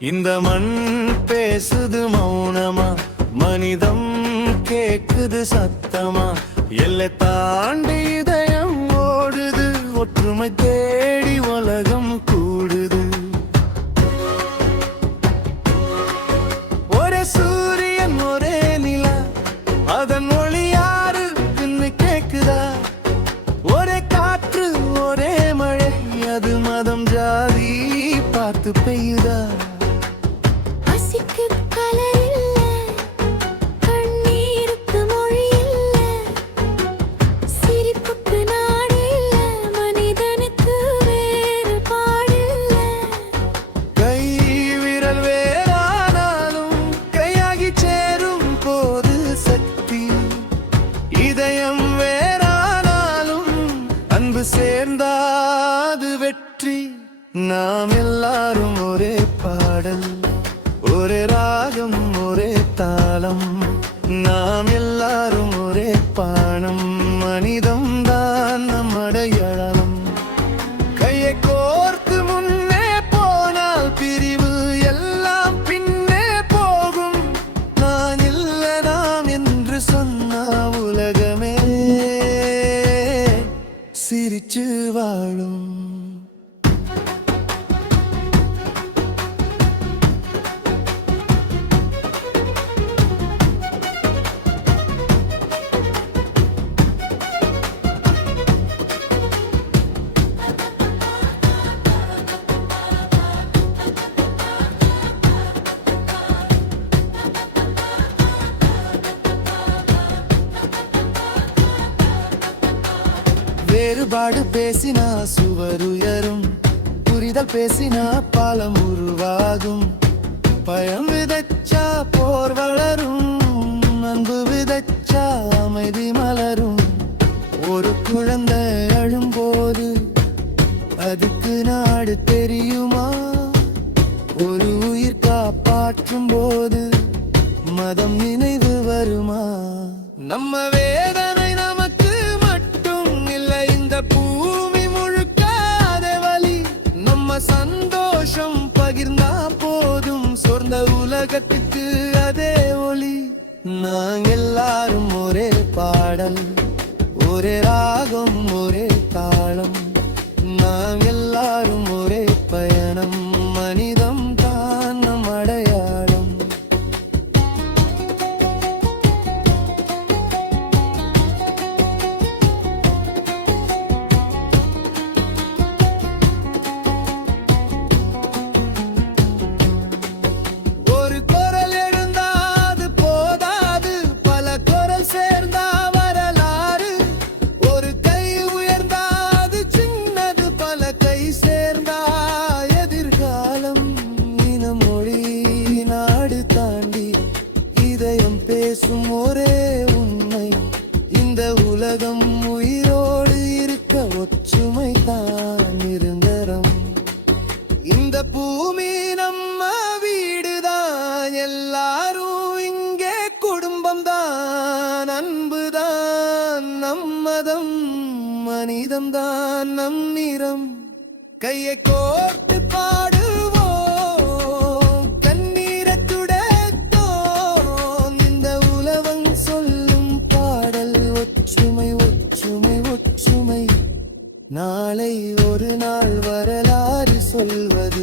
இந்த மண் பேசுது மௌனமா, மனிதம் கேக்குது சத்தமா, எல்லை தாண்டி இதயம் ஓடுது, ஒற்றுமை தேடி உலகம் கூடுது. ஒரே சூரியன் ஒரே நிலா, அதன் ஒளி யாருக்குன்னு கேக்குதா? ஒரே காற்று ஒரே மழை, அது மதம் ஜாதி பார்த்து பெய்யுதா? சேர்ந்தாது வெற்றி. நாம் எல்லாரும் ஒரே பாடல், ஒரே ராகம், ஒரே தாளம். நாம் எல்லாரும் ஒரே பானம், மனிதம் தான் நம் அடையாளம். கையை கோர்த்து முன்னே போனால் பிரிவு எல்லாம் பின்னே போகும். நான் இல்ல நாம் என்று சொன்ன உலகமே சிரிச்சு வாழும். வேறுபாடு பேசினா சுவர் உயரும், புரிதல் பேசினா பாலம் உருவாகும். பயம் விதைச்சா போர் வளரும், அன்பு விதைச்சா அமைதி மலரும். ஒரு குழந்தை அழும்போது அதுக்கு நாடு தெரியுமா? ஒரு உயிர் காப்பாற்றும் போது மதம் நினைவு வருமா? நம்ம வேதனை நமக்கு மட்டும் இல்லை, இந்த பூமி முழுக்க அதே வலி. நம்ம சந்தோஷம் பகிர்ந்தா போதும், சொர்ந்த உலகத்துக்கு அதே ஒளி. நாங்க எல்லாரும் ஒரே பாடல், ஒரே ராகம், ஒரே தாளம். நாங்க எல்லாரும் ஒரே பயணம், மனிதம் தான் நம் அடையாளம். பேசும் ஒரே உண்மை, இந்த உலகம் உயிரோடு இருக்க ஒற்றுமை தான் நிரந்தரம். இந்த பூமி நம்ம வீடுதான், எல்லாரும் இங்கே குடும்பம் தான். அன்புதான் நம்மதம், மனிதம் தான் நம் நிறம். கையை கோர்த்து பாடுவோம், நாளை ஒரு நாள் வரலாறு சொல்வது.